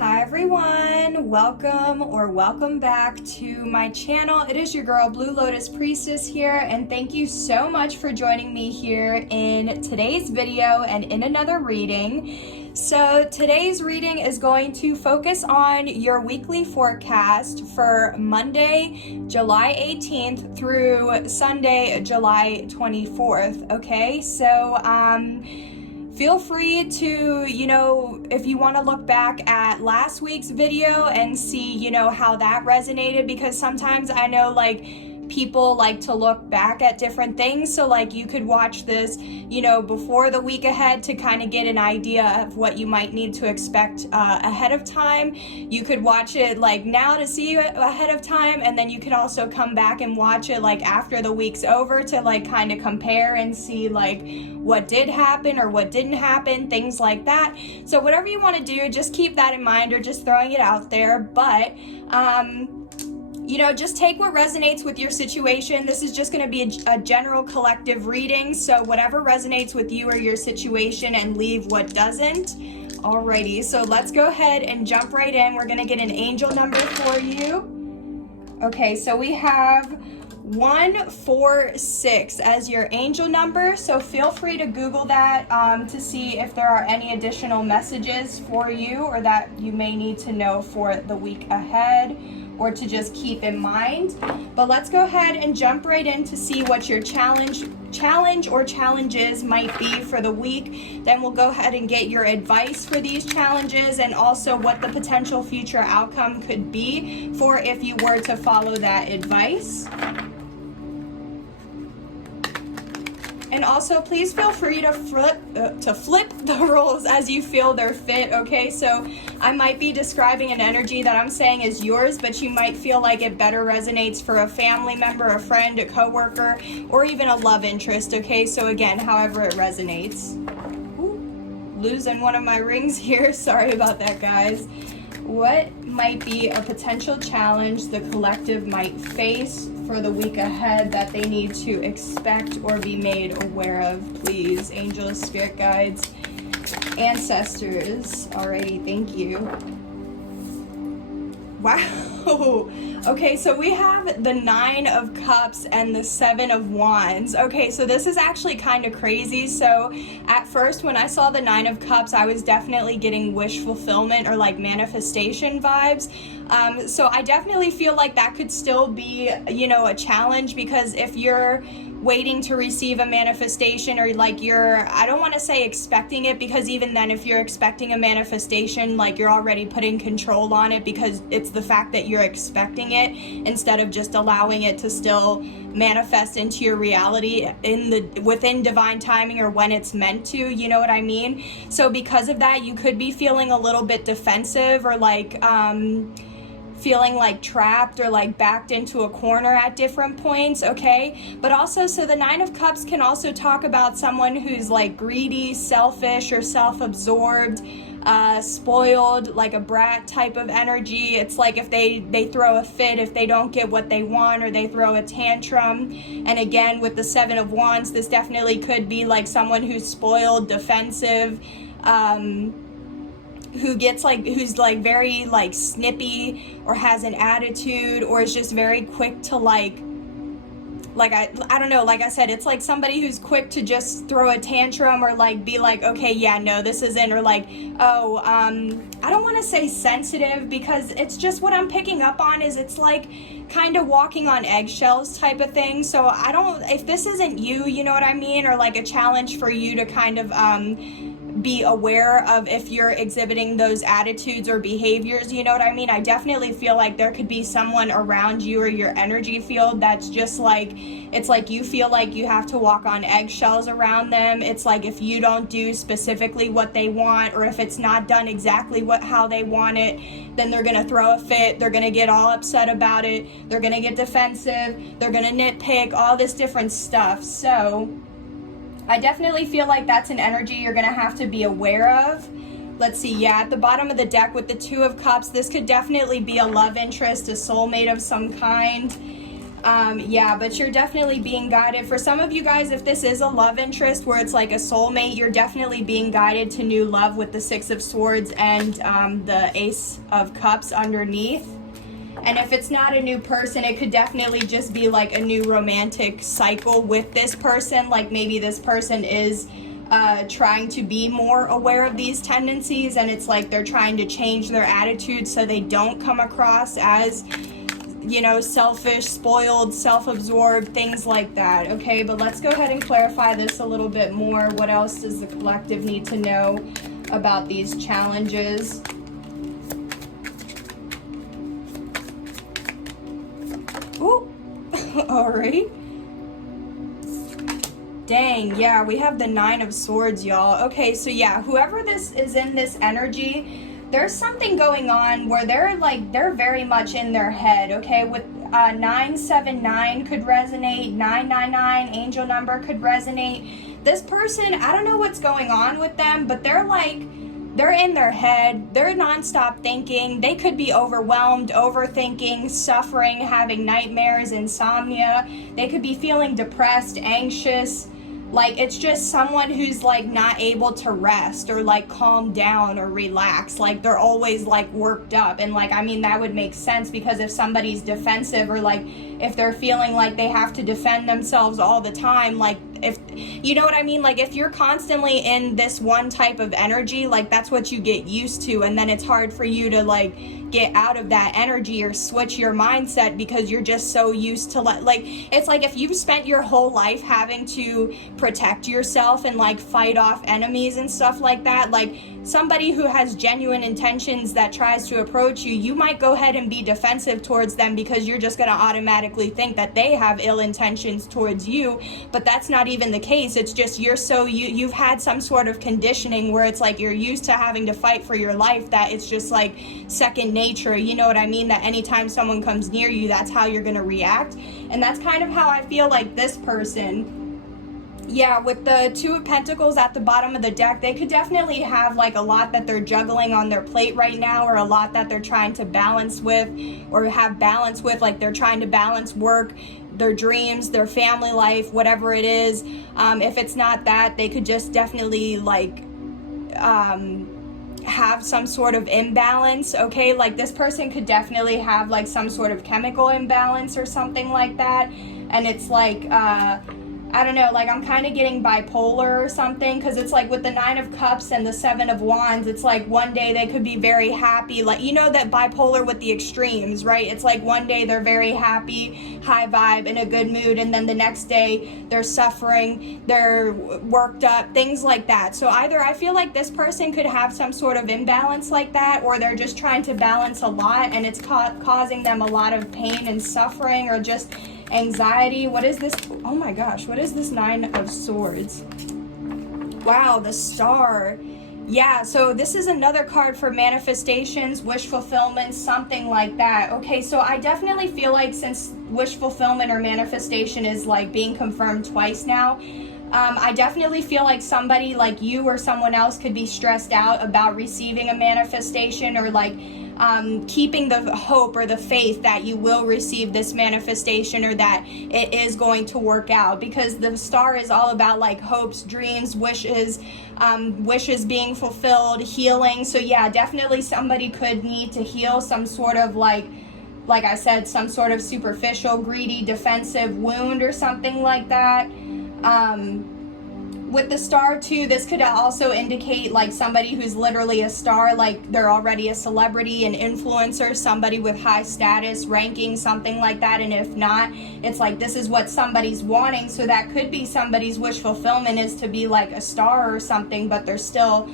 Hi everyone, welcome back to my channel. It is your girl Blue Lotus Priestess here, and thank you so much for joining me here in today's video and in another reading. So today's reading is going to focus on your weekly forecast for Monday, July 18th through Sunday, July 24th. Okay, so feel free to, if you want to look back at last week's video and see, how that resonated, because sometimes I know people like to look back at different things. So you could watch this, before the week ahead to kind of get an idea of what you might need to expect ahead of time. You could watch it now to see ahead of time, and then you could also come back and watch it after the week's over to kind of compare and see what did happen or what didn't happen, things like that. So whatever you want to do, just keep that in mind, or just throwing it out there. But just take what resonates with your situation. This is just going to be a general collective reading, so whatever resonates with you or your situation, and leave what doesn't. Alrighty, so let's go ahead and jump right in. We're going to get an angel number for you. Okay, so we have 146 as your angel number, so feel free to Google that to see if there are any additional messages for you or that you may need to know for the week ahead, or to just keep in mind. But let's go ahead and jump right in to see what your challenge or challenges might be for the week. Then we'll go ahead and get your advice for these challenges, and also what the potential future outcome could be for if you were to follow that advice. And also, please feel free to flip the roles as you feel they're fit, okay? So I might be describing an energy that I'm saying is yours, but you might feel like it better resonates for a family member, a friend, a coworker, or even a love interest, okay? So again, however it resonates. Ooh, losing one of my rings here. Sorry about that, guys. What might be a potential challenge the collective might face for the week ahead that they need to expect or be made aware of, please? Angels, spirit guides, ancestors. Alrighty, thank you. Wow. Okay, so we have the 9 of Cups and the 7 of Wands. Okay, so this is actually kind of crazy. So at first, when I saw the 9 of Cups, I was definitely getting wish fulfillment or manifestation vibes. So I definitely feel like that could still be, a challenge, because if you're waiting to receive a manifestation, or I don't want to say expecting it, because even then, if you're expecting a manifestation, you're already putting control on it, because it's the fact that you're expecting it instead of just allowing it to still manifest into your reality within divine timing, or when it's meant to, you know what I mean? So because of that, you could be feeling a little bit defensive, or feeling trapped, or backed into a corner at different points, okay? But also, so the 9 of Cups can also talk about someone who's greedy, selfish, or self-absorbed, spoiled, a brat type of energy. It's if they throw a fit if they don't get what they want, or they throw a tantrum. And again, with the 7 of Wands, this definitely could be someone who's spoiled, defensive, who gets who's very snippy, or has an attitude, or is just very quick to I don't know, like I said, it's somebody who's quick to just throw a tantrum, or be okay, yeah, no, this isn't, or I don't want to say sensitive, because it's just what I'm picking up on is it's kind of walking on eggshells type of thing. So I don't, if this isn't you, you know what I mean, or a challenge for you to kind of be aware of if you're exhibiting those attitudes or behaviors, you know what I mean? I definitely feel there could be someone around you or your energy field that's just it's you feel you have to walk on eggshells around them. It's if you don't do specifically what they want, or if it's not done exactly how they want it, then they're gonna throw a fit, they're gonna get all upset about it, they're gonna get defensive, they're gonna nitpick, all this different stuff. So I definitely feel that's an energy you're going to have to be aware of. Let's see, yeah, at the bottom of the deck with the 2 of Cups, this could definitely be a love interest, a soulmate of some kind. Yeah, but you're definitely being guided. For some of you guys, if this is a love interest where it's like a soulmate, you're definitely being guided to new love with the Six of Swords and the Ace of Cups underneath. And if it's not a new person, it could definitely just be like a new romantic cycle with this person. Like maybe this person is trying to be more aware of these tendencies, and it's like they're trying to change their attitude so they don't come across as, you know, selfish, spoiled, self-absorbed, things like that. Okay, but let's go ahead and clarify this a little bit more. What else does the collective need to know about these challenges? Ooh, all right. Dang, yeah, we have the Nine of Swords, y'all. Okay, so yeah, whoever this is in this energy, there's something going on where they're very much in their head, okay? With 979 could resonate, 999, angel number could resonate. This person, I don't know what's going on with them, but they're in their head, they're nonstop thinking. They could be overwhelmed, overthinking, suffering, having nightmares, insomnia. They could be feeling depressed, anxious. Like, it's just someone who's like not able to rest or like calm down or relax. Like, they're always like worked up. And like, I mean, that would make sense, because if somebody's defensive, or like if they're feeling like they have to defend themselves all the time, like, if you know what I mean, like if you're constantly in this one type of energy, like that's what you get used to, and then it's hard for you to like get out of that energy or switch your mindset, because you're just so used to like it's like if you've spent your whole life having to protect yourself and like fight off enemies and stuff like that, like somebody who has genuine intentions that tries to approach you, you might go ahead and be defensive towards them, because you're just going to automatically think that they have ill intentions towards you. But that's not even the case. It's just you've had some sort of conditioning where it's like you're used to having to fight for your life, that it's just like second nature, you know what I mean? That anytime someone comes near you, that's how you're going to react. And that's kind of how I feel like this person. Yeah, with the Two of Pentacles at the bottom of the deck, they could definitely have like a lot that they're juggling on their plate right now, or a lot that they're trying to balance with, or have balance with, like they're trying to balance work, their dreams, their family life, whatever it is. If it's not that, they could just definitely like have some sort of imbalance, okay? Like this person could definitely have like some sort of chemical imbalance or something like that. And it's like I don't know, like I'm kind of getting bipolar or something, because it's like with the Nine of Cups and the Seven of Wands, it's like one day they could be very happy, like, you know, that bipolar with the extremes, right? It's like one day they're very happy, high vibe, in a good mood, and then the next day they're suffering, they're worked up, things like that. So either I feel like this person could have some sort of imbalance like that, or they're just trying to balance a lot, and it's causing them a lot of pain and suffering, or just anxiety. What is this? Oh my gosh, what is this Nine of Swords? Wow, the Star. Yeah, so this is another card for manifestations, wish fulfillment, something like that. Okay, so I definitely feel like since wish fulfillment or manifestation is like being confirmed twice now, I definitely feel like somebody like you or someone else could be stressed out about receiving a manifestation, or like keeping the hope or the faith that you will receive this manifestation, or that it is going to work out, because the Star is all about like hopes, dreams, wishes being fulfilled, healing. So yeah, definitely somebody could need to heal some sort of like I said, some sort of superficial, greedy, defensive wound or something like that. With the Star too, this could also indicate like somebody who's literally a star, like they're already a celebrity, an influencer, somebody with high status, ranking, something like that. And if not, it's like this is what somebody's wanting. So that could be somebody's wish fulfillment, is to be like a star or something, but they're still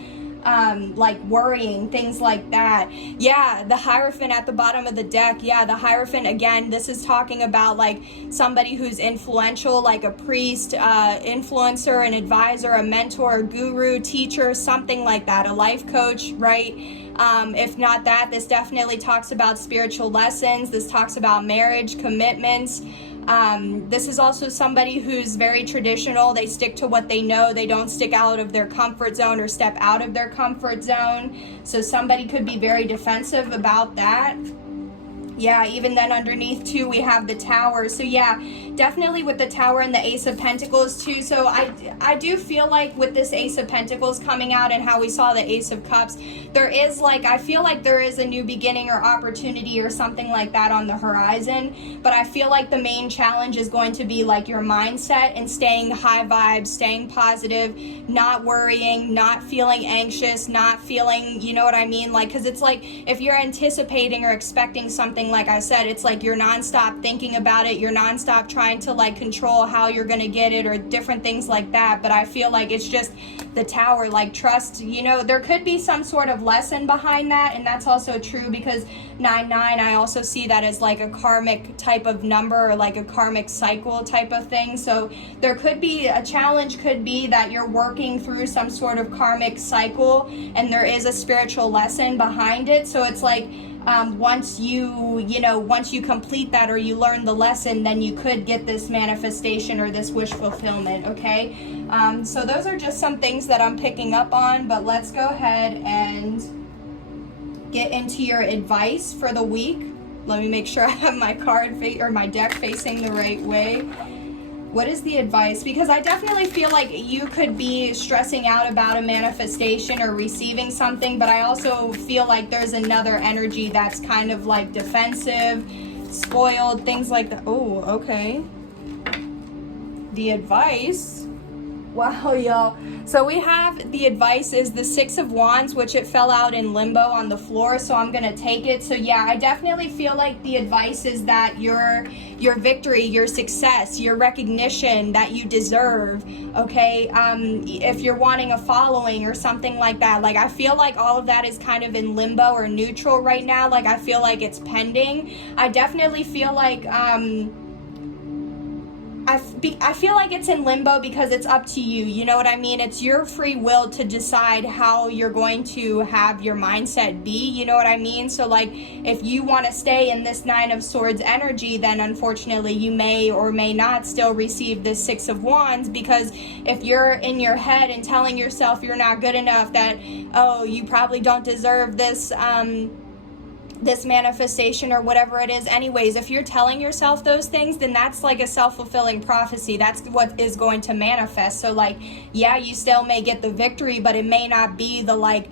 like worrying, things like that. Yeah, the Hierophant at the bottom of the deck. Yeah, the Hierophant, again, this is talking about like somebody who's influential, like a priest, influencer, an advisor, a mentor, a guru, teacher, something like that, a life coach, right? If not that, this definitely talks about spiritual lessons. This talks about marriage, commitments. This is also somebody who's very traditional. They stick to what they know. They don't stick out of their comfort zone or step out of their comfort zone. So somebody could be very defensive about that. Yeah, even then underneath too, we have the Tower. So yeah, definitely with the Tower and the Ace of Pentacles too. So I do feel like with this Ace of Pentacles coming out and how we saw the Ace of Cups, there is like, I feel like there is a new beginning or opportunity or something like that on the horizon. But I feel like the main challenge is going to be like your mindset and staying high vibes, staying positive, not worrying, not feeling anxious, not feeling, you know what I mean? Like, because it's like if you're anticipating or expecting something, like I said, it's like you're nonstop thinking about it, you're nonstop trying to like control how you're gonna get it or different things like that. But I feel like it's just the Tower, like trust, you know, there could be some sort of lesson behind that, and that's also true because 9-9, I also see that as like a karmic type of number or like a karmic cycle type of thing. So there could be a challenge, could be that you're working through some sort of karmic cycle and there is a spiritual lesson behind it. So it's like once you complete that or you learn the lesson, then you could get this manifestation or this wish fulfillment, okay? So those are just some things that I'm picking up on, but let's go ahead and get into your advice for the week. Let me make sure I have my my deck facing the right way. What is the advice? Because I definitely feel like you could be stressing out about a manifestation or receiving something, but I also feel like there's another energy that's kind of like defensive, spoiled, things like that. Oh, okay. The advice. Wow, y'all. So we have the advice is the Six of Wands, which it fell out in limbo on the floor, so I'm gonna take it. So yeah, I definitely feel like the advice is that your victory, your success, your recognition that you deserve, okay? If you're wanting a following or something like that, like I feel like all of that is kind of in limbo or neutral right now. Like I feel like it's pending. I definitely feel like I feel like it's in limbo because it's up to you, you know what I mean? It's your free will to decide how you're going to have your mindset be, you know what I mean? So like if you want to stay in this Nine of Swords energy, then unfortunately you may or may not still receive this Six of Wands, because if you're in your head and telling yourself you're not good enough, that, oh, you probably don't deserve this this manifestation or whatever it is anyways, if you're telling yourself those things, then that's like a self-fulfilling prophecy. That's what is going to manifest. So like, yeah, you still may get the victory, but it may not be the like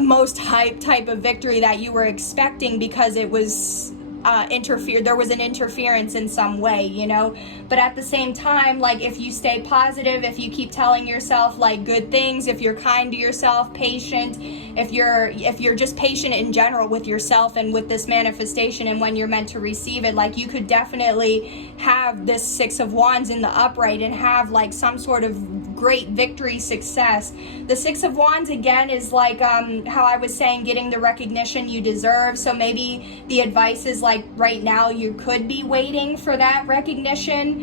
most hype type of victory that you were expecting, because it was there was an interference in some way, you know. But at the same time, like if you stay positive, if you keep telling yourself like good things, if you're kind to yourself, patient, if you're just patient in general with yourself and with this manifestation and when you're meant to receive it, like you could definitely have this Six of Wands in the upright and have like some sort of great victory, success. The Six of Wands again is like how I was saying, getting the recognition you deserve. So maybe the advice is like right now you could be waiting for that recognition.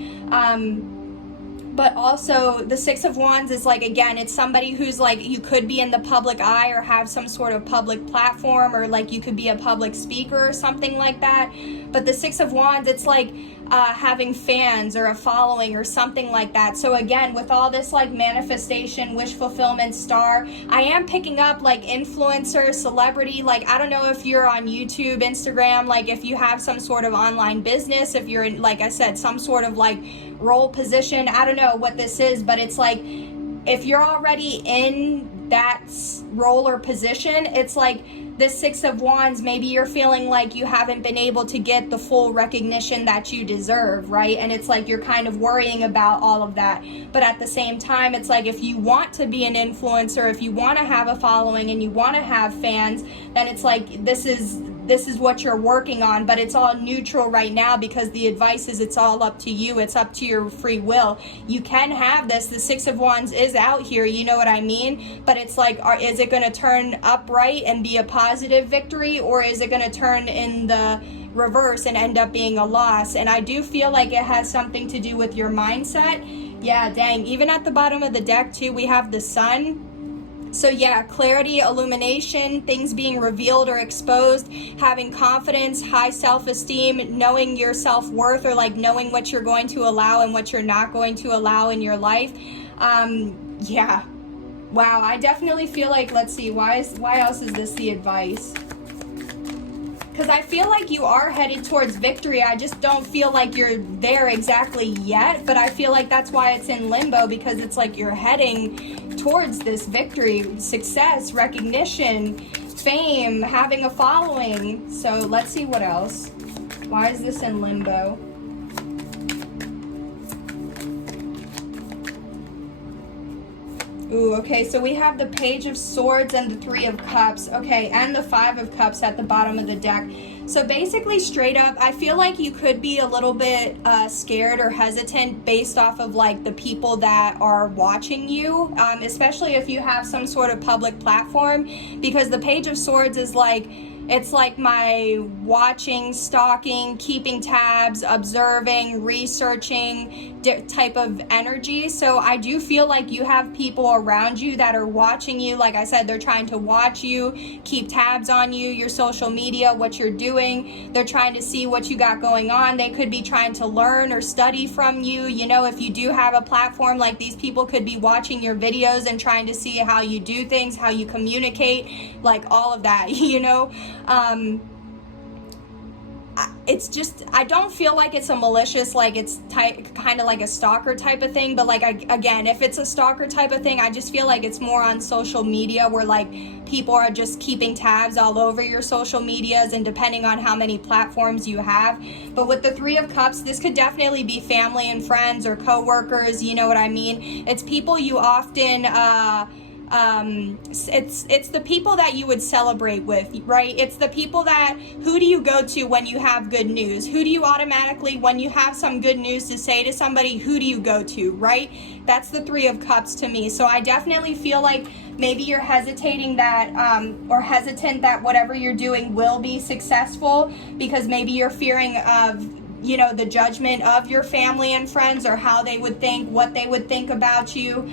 But also the Six of Wands is like, again, it's somebody who's like, you could be in the public eye or have some sort of public platform, or like you could be a public speaker or something like that. But the Six of Wands, it's like having fans or a following or something like that. So again, with all this like manifestation, wish fulfillment, star, I am picking up like influencer, celebrity. Like I don't know if you're on YouTube, Instagram, like if you have some sort of online business, if you're in, like I said, some sort of like role position, I don't know what this is, but it's like if you're already in that role or position, it's like this Six of Wands, maybe you're feeling like you haven't been able to get the full recognition that you deserve, right? And it's like you're kind of worrying about all of that. But at the same time, it's like if you want to be an influencer, if you want to have a following and you want to have fans, then it's like this is what you're working on. But it's all neutral right now because the advice is it's all up to you. It's up to your free will. You can have this. The Six of Wands is out here, you know what I mean? But it's like, is it going to turn upright and be a positive victory, or is it going to turn in the reverse and end up being a loss? And I do feel like it has something to do with your mindset. Yeah, dang. Even at the bottom of the deck too, we have the Sun. So yeah, clarity, illumination, things being revealed or exposed, having confidence, high self-esteem, knowing your self-worth, or like knowing what you're going to allow and what you're not going to allow in your life. Yeah. Wow, I definitely feel like, let's see, why else is this the advice? because I feel like you are headed towards victory. I just don't feel like you're there exactly yet, but I feel like that's why it's in limbo, because it's like you're heading towards this victory, success, recognition, fame, having a following. So let's see what else. Why is this in limbo? Ooh, okay, so we have the Page of Swords and the Three of Cups. Okay, and the Five of Cups at the bottom of the deck. So basically, straight up, I feel like you could be a little bit scared or hesitant based off of like the people that are watching you, especially if you have some sort of public platform, because the Page of Swords is like, it's like my watching, stalking, keeping tabs, observing, researching type of energy. So I do feel like you have people around you that are watching you. Like I said, they're trying to watch you, keep tabs on you, your social media, what you're doing. They're trying to see what you got going on. They could be trying to learn or study from you. You know, if you do have a platform, like these people could be watching your videos and trying to see how you do things, how you communicate, like all of that, you know. It's just, I don't feel like it's a malicious, like it's kind of like a stalker type of thing, but like, again, if it's a stalker type of thing, I just feel like it's more on social media where like people are just keeping tabs all over your social medias, and depending on how many platforms you have. But with the Three of Cups, this could definitely be family and friends or co-workers, you know what I mean? It's people you often, it's the people that you would celebrate with, right? It's the people that, who do you go to when you have good news? Who do you automatically, when you have some good news to say to somebody, who do you go to, right? That's the Three of Cups to me. So I definitely feel like maybe you're hesitating that, or hesitant that whatever you're doing will be successful, because maybe you're fearing of, you know, the judgment of your family and friends, or how they would think, what they would think about you.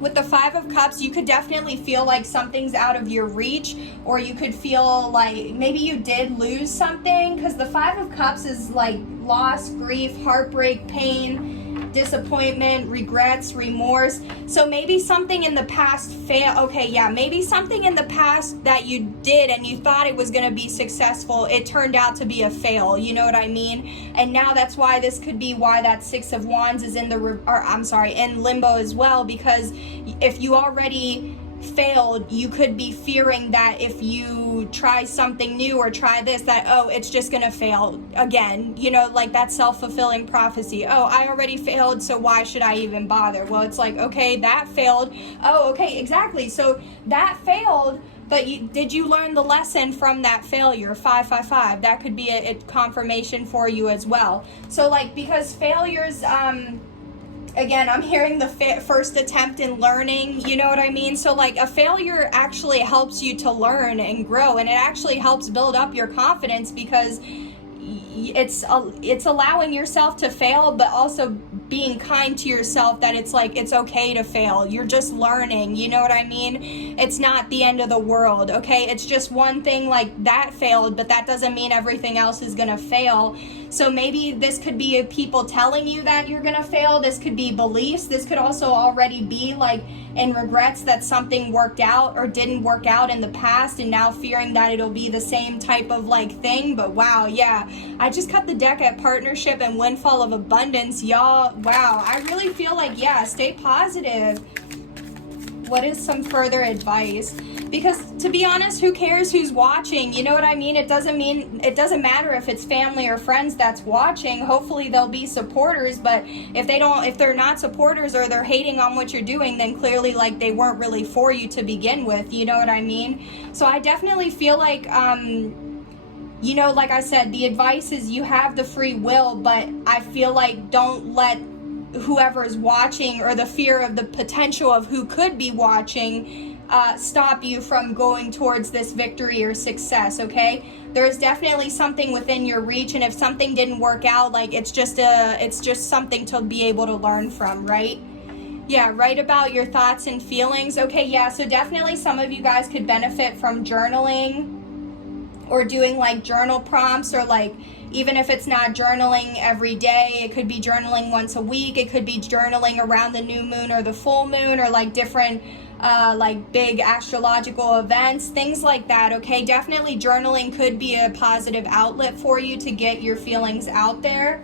With the Five of Cups, you could definitely feel like something's out of your reach, or you could feel like maybe you did lose something, because the Five of Cups is like loss, grief, heartbreak, pain, disappointment, regrets, remorse. So maybe something in the past maybe something in the past that you did and you thought it was going to be successful, it turned out to be a fail, you know what I mean? And now that's why this could be why that Six of Wands is in in limbo as well, because if you already failed, you could be fearing that if you try something new or try this, that, oh, it's just gonna fail again, you know, like that self-fulfilling prophecy. Oh, I already failed, so why should I even bother? Well, it's like, okay, that failed. Oh, okay, exactly. So that failed, but did you learn the lesson from that failure? 555, that could be a confirmation for you as well. So like, because failures, again, I'm hearing the first attempt in learning, you know what I mean? So like a failure actually helps you to learn and grow, and it actually helps build up your confidence, because it's allowing yourself to fail, but also being kind to yourself, that it's like, it's okay to fail. You're just learning, you know what I mean? It's not the end of the world, okay? It's just one thing like that failed, but that doesn't mean everything else is gonna fail. So maybe this could be people telling you that you're gonna fail. This could be beliefs. This could also already be like in regrets that something worked out or didn't work out in the past, and now fearing that it'll be the same type of like thing. But wow, yeah, I just cut the deck at partnership and windfall of abundance, y'all. Wow, I really feel like, yeah, stay positive. What is some further advice? Because to be honest, who cares who's watching? You know what I mean? It doesn't matter if it's family or friends that's watching. Hopefully they'll be supporters, but if they're not supporters, or they're hating on what you're doing, then clearly like they weren't really for you to begin with. You know what I mean? So I definitely feel like, you know, like I said, the advice is you have the free will, but I feel like don't let whoever is watching, or the fear of the potential of who could be watching, stop you from going towards this victory or success, okay? There's definitely something within your reach, and if something didn't work out, like it's just something to be able to learn from, right? Yeah, write about your thoughts and feelings. Okay, yeah, so definitely some of you guys could benefit from journaling, or doing like journal prompts, or like, even if it's not journaling every day, it could be journaling once a week. It could be journaling around the new moon or the full moon, or like different like big astrological events, things like that, okay? Definitely journaling could be a positive outlet for you to get your feelings out there.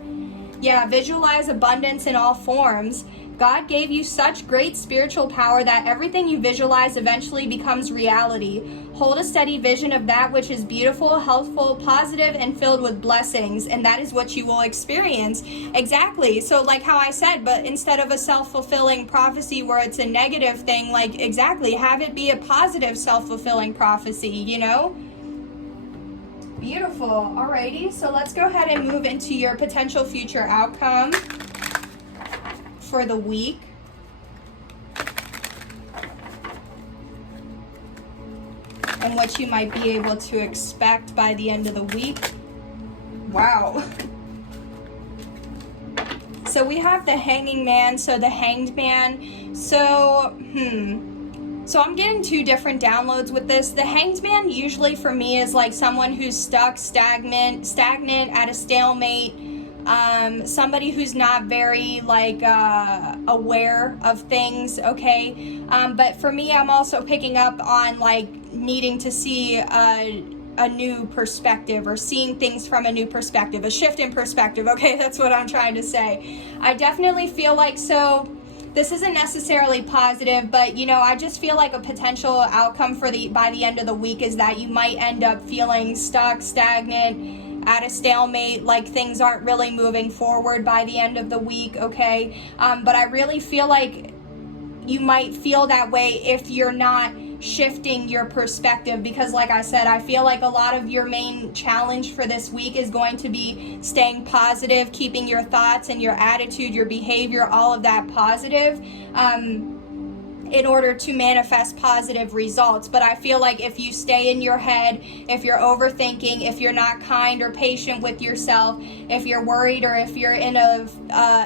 Yeah, visualize abundance in all forms. God gave you such great spiritual power that everything you visualize eventually becomes reality. Hold a steady vision of that which is beautiful, healthful, positive, and filled with blessings, and that is what you will experience. Exactly. So like how I said, but instead of a self-fulfilling prophecy where it's a negative thing, like exactly, have it be a positive self-fulfilling prophecy, you know? Beautiful. Alrighty, so let's go ahead and move into your potential future outcome for the week. And what you might be able to expect by the end of the week. Wow. So we have the Hanging Man, so the Hanged Man. So I'm getting two different downloads with this. The Hanged Man usually for me is like someone who's stuck, stagnant, at a stalemate. Somebody who's not very like aware of things, okay? But for me, I'm also picking up on like needing to see a new perspective, or seeing things from a new perspective, a shift in perspective, okay? That's what I'm trying to say. I definitely feel like, so this isn't necessarily positive, but you know, I just feel like a potential outcome for by the end of the week is that you might end up feeling stuck, stagnant, at a stalemate, like things aren't really moving forward by the end of the week, okay? But I really feel like you might feel that way if you're not shifting your perspective, because like I said, I feel like a lot of your main challenge for this week is going to be staying positive, keeping your thoughts and your attitude, your behavior, all of that positive, in order to manifest positive results. But I feel like if you stay in your head, if you're overthinking, if you're not kind or patient with yourself, if you're worried, or if you're in a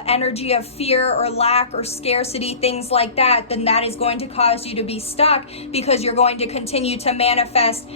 energy of fear or lack or scarcity, things like that, then that is going to cause you to be stuck, because you're going to continue to manifest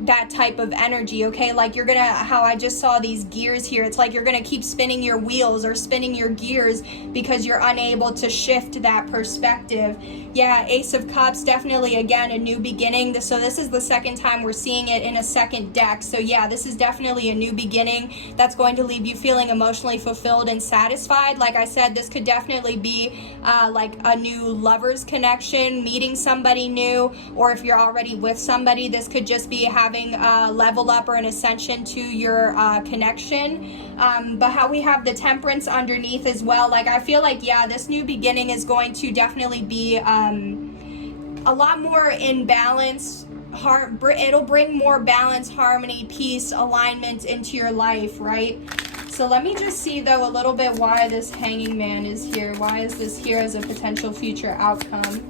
that type of energy, okay? Like you're gonna, how I just saw these gears here, it's like you're gonna keep spinning your wheels or spinning your gears because you're unable to shift that perspective. Yeah, Ace of Cups, definitely again a new beginning. So this is the second time we're seeing it in a second deck. So yeah, this is definitely a new beginning that's going to leave you feeling emotionally fulfilled and satisfied. Like I said, this could definitely be like a new lover's connection, meeting somebody new, or if you're already with somebody, this could just be having a level up or an ascension to your connection. But how we have the Temperance underneath as well, like I feel like, yeah, this new beginning is going to definitely be a lot more in balance. It'll bring more balance, harmony, peace, alignment into your life, right? So let me just see though a little bit why this Hanging Man is here. Why is this here as a potential future outcome?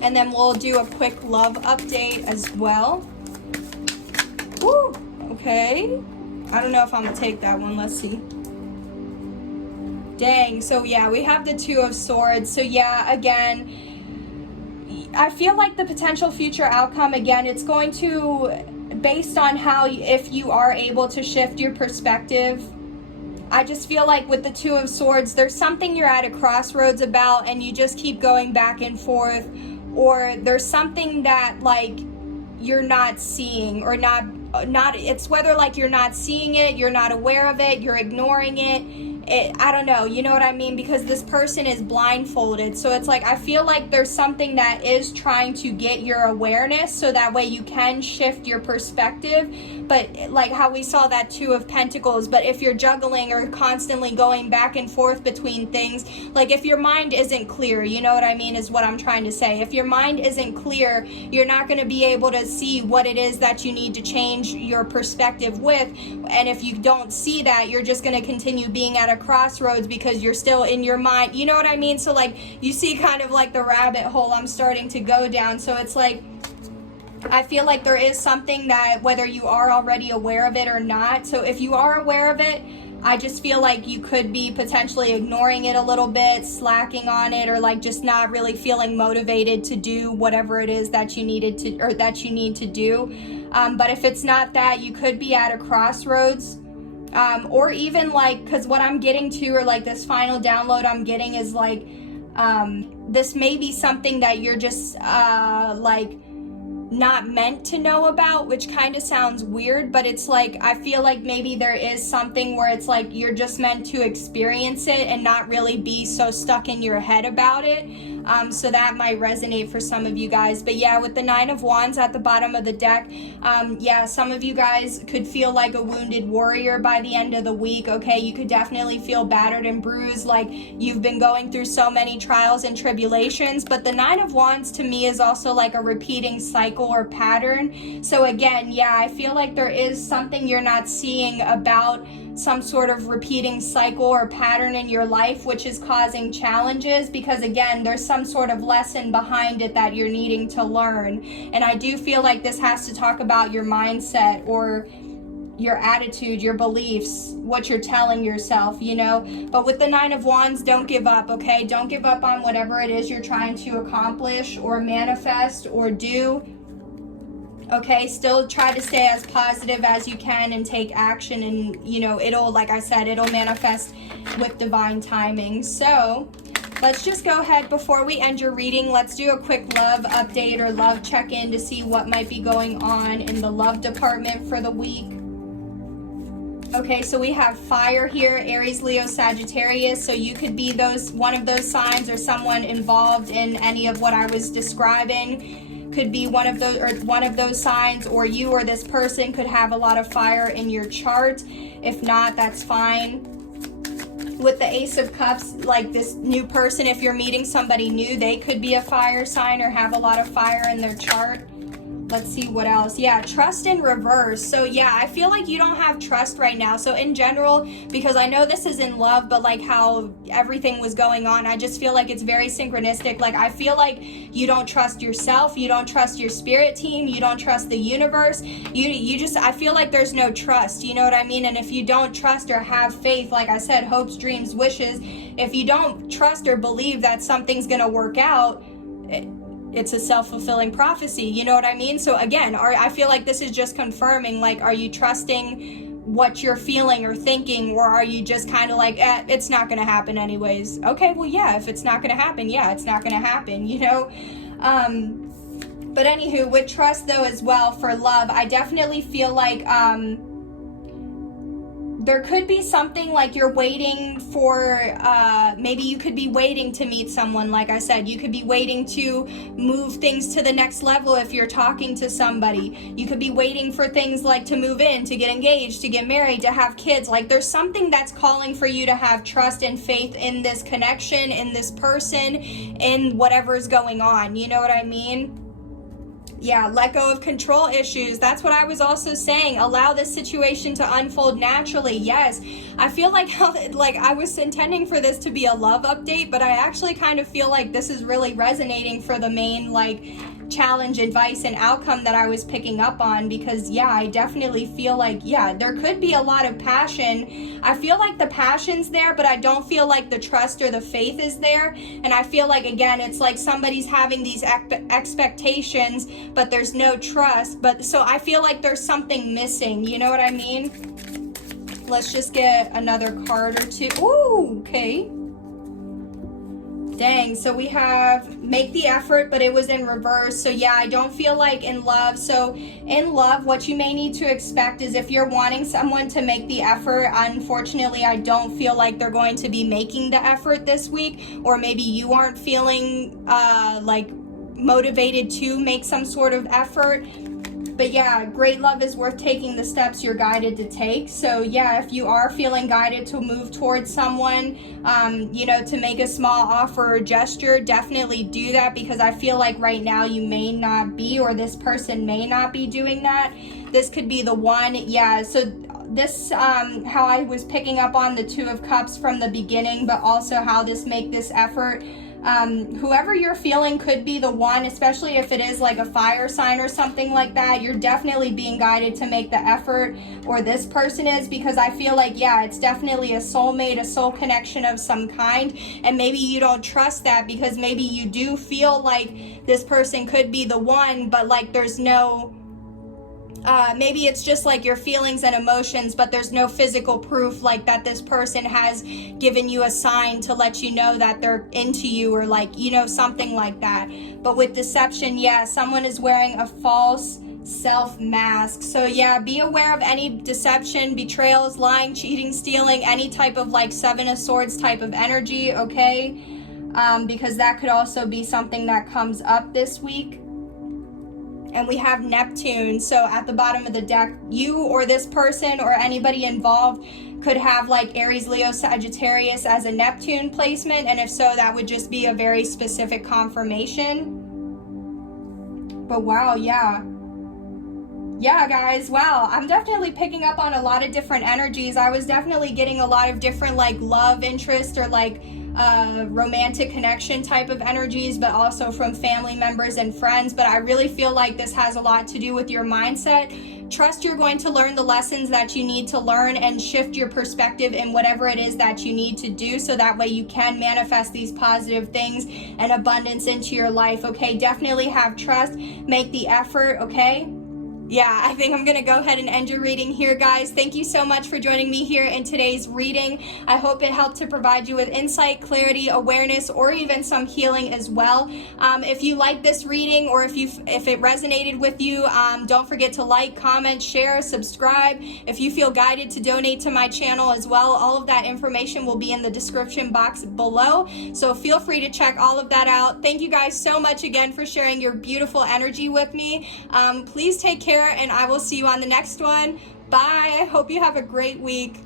And then we'll do a quick love update as well. Woo, okay. I don't know if I'm gonna take that one. Let's see. Dang, so yeah, we have the Two of Swords. So yeah, again, I feel like the potential future outcome, again, it's going to, based on how, if you are able to shift your perspective, I just feel like with the Two of Swords, there's something you're at a crossroads about and you just keep going back and forth, or there's something that like you're not seeing, or not it's whether like you're not seeing it, you're not aware of it, you're ignoring it, I don't know, you know what I mean? Because this person is blindfolded. So it's like, I feel like there's something that is trying to get your awareness so that way you can shift your perspective. But like how we saw that Two of Pentacles, but if you're juggling or constantly going back and forth between things, like if your mind isn't clear, you know what I mean, is what I'm trying to say. If your mind isn't clear, you're not going to be able to see what it is that you need to change your perspective with. And if you don't see that, you're just going to continue being at a crossroads because you're still in your mind, you know what I mean? So like you see kind of like the rabbit hole I'm starting to go down. So it's like, I feel like there is something that whether you are already aware of it or not. So if you are aware of it, I just feel like you could be potentially ignoring it a little bit, slacking on it, or like just not really feeling motivated to do whatever it is that you needed to, or that you need to do. But if it's not that, you could be at a crossroads. Or even like, because what I'm getting to, or like this final download I'm getting is like, this may be something that you're just like not meant to know about, which kind of sounds weird, but it's like, I feel like maybe there is something where it's like you're just meant to experience it and not really be so stuck in your head about it. So that might resonate for some of you guys. But yeah, with the 9 of Wands at the bottom of the deck, yeah, some of you guys could feel like a wounded warrior by the end of the week, okay? You could definitely feel battered and bruised, like you've been going through so many trials and tribulations. But the 9 of Wands to me is also like a repeating cycle or pattern. So again, yeah, I feel like there is something you're not seeing about some sort of repeating cycle or pattern in your life, which is causing challenges, because again, there's some sort of lesson behind it that you're needing to learn. And I do feel like this has to talk about your mindset or your attitude, your beliefs, what you're telling yourself, you know. But with the 9 of Wands, don't give up, okay? Don't give up on whatever it is you're trying to accomplish or manifest or do. Okay, still try to stay as positive as you can and take action, and you know, it'll, like I said, it'll manifest with divine timing. So let's just go ahead, before we end your reading, let's do a quick love update or love check-in to see what might be going on in the love department for the week. Okay, so we have fire here, Aries, Leo, Sagittarius. So you could be one of those signs, or someone involved in any of what I was describing could be one of those signs, or you or this person could have a lot of fire in your chart. If not, that's fine. With the Ace of Cups, like this new person, if you're meeting somebody new, they could be a fire sign or have a lot of fire in their chart. Let's see what else. Yeah, trust in reverse. So yeah, I feel like you don't have trust right now. So in general, because I know this is in love, but like how everything was going on, I just feel like it's very synchronistic. Like I feel like you don't trust yourself, you don't trust your spirit team, you don't trust the universe. You just, I feel like there's no trust, you know what I mean? And if you don't trust or have faith, like I said, hopes, dreams, wishes, if you don't trust or believe that something's gonna work out, it's a self-fulfilling prophecy, you know what I mean? So again, I feel like this is just confirming, like, are you trusting what you're feeling or thinking, or are you just kind of like, it's not gonna happen anyways? Okay, well, yeah, if it's not gonna happen, yeah, it's not gonna happen, you know? But anywho, with trust though as well for love, I definitely feel like there could be something like you're waiting for, maybe you could be waiting to meet someone. Like I said, you could be waiting to move things to the next level if you're talking to somebody. You could be waiting for things like to move in, to get engaged, to get married, to have kids. Like there's something that's calling for you to have trust and faith in this connection, in this person, in whatever's going on. You know what I mean? Yeah, let go of control issues. That's what I was also saying. Allow this situation to unfold naturally. Yes, I feel like I was intending for this to be a love update, but I actually kind of feel like this is really resonating for the main like challenge, advice, and outcome that I was picking up on, because yeah, I definitely feel like, yeah, there could be a lot of passion. I feel like the passion's there, but I don't feel like the trust or the faith is there. And I feel like, again, it's like somebody's having these expectations, but there's no trust. But so I feel like there's something missing, you know what I mean? Let's just get another card or two. Ooh, okay. Dang, so we have make the effort, but it was in reverse. So yeah, I don't feel like in love. So in love, what you may need to expect is if you're wanting someone to make the effort, unfortunately, I don't feel like they're going to be making the effort this week, or maybe you aren't feeling like motivated to make some sort of effort. But yeah, great love is worth taking the steps you're guided to take. So yeah, if you are feeling guided to move towards someone, you know, to make a small offer or gesture, definitely do that, because I feel like right now you may not be, or this person may not be doing that. This could be the one. Yeah, so this, how I was picking up on the Two of Cups from the beginning, but also how this make this effort. Whoever you're feeling could be the one, especially if it is like a fire sign or something like that. You're definitely being guided to make the effort, or this person is, because I feel like, yeah, it's definitely a soulmate, a soul connection of some kind. And maybe you don't trust that, because maybe you do feel like this person could be the one, but like there's no maybe it's just like your feelings and emotions, but there's no physical proof like that this person has given you a sign to let you know that they're into you, or like, you know, something like that. But with deception, yeah, someone is wearing a false self mask. So yeah, be aware of any deception, betrayals, lying, cheating, stealing, any type of like Seven of Swords type of energy, okay? Because that could also be something that comes up this week. And we have Neptune. So at the bottom of the deck, you or this person or anybody involved could have like Aries, Leo, Sagittarius as a Neptune placement. And if so, that would just be a very specific confirmation. But wow, yeah. Yeah, guys, wow, I'm definitely picking up on a lot of different energies. I was definitely getting a lot of different like love interest or like romantic connection type of energies, but also from family members and friends. But I really feel like this has a lot to do with your mindset. Trust you're going to learn the lessons that you need to learn and shift your perspective in whatever it is that you need to do, so that way you can manifest these positive things and abundance into your life, okay? Definitely have trust, make the effort, okay? Yeah, I think I'm going to go ahead and end your reading here, guys. Thank you so much for joining me here in today's reading. I hope it helped to provide you with insight, clarity, awareness, or even some healing as well. If you like this reading, or if it resonated with you, don't forget to like, comment, share, subscribe. If you feel guided to donate to my channel as well, all of that information will be in the description box below. So feel free to check all of that out. Thank you guys so much again for sharing your beautiful energy with me. Please take care, and I will see you on the next one. Bye. I hope you have a great week.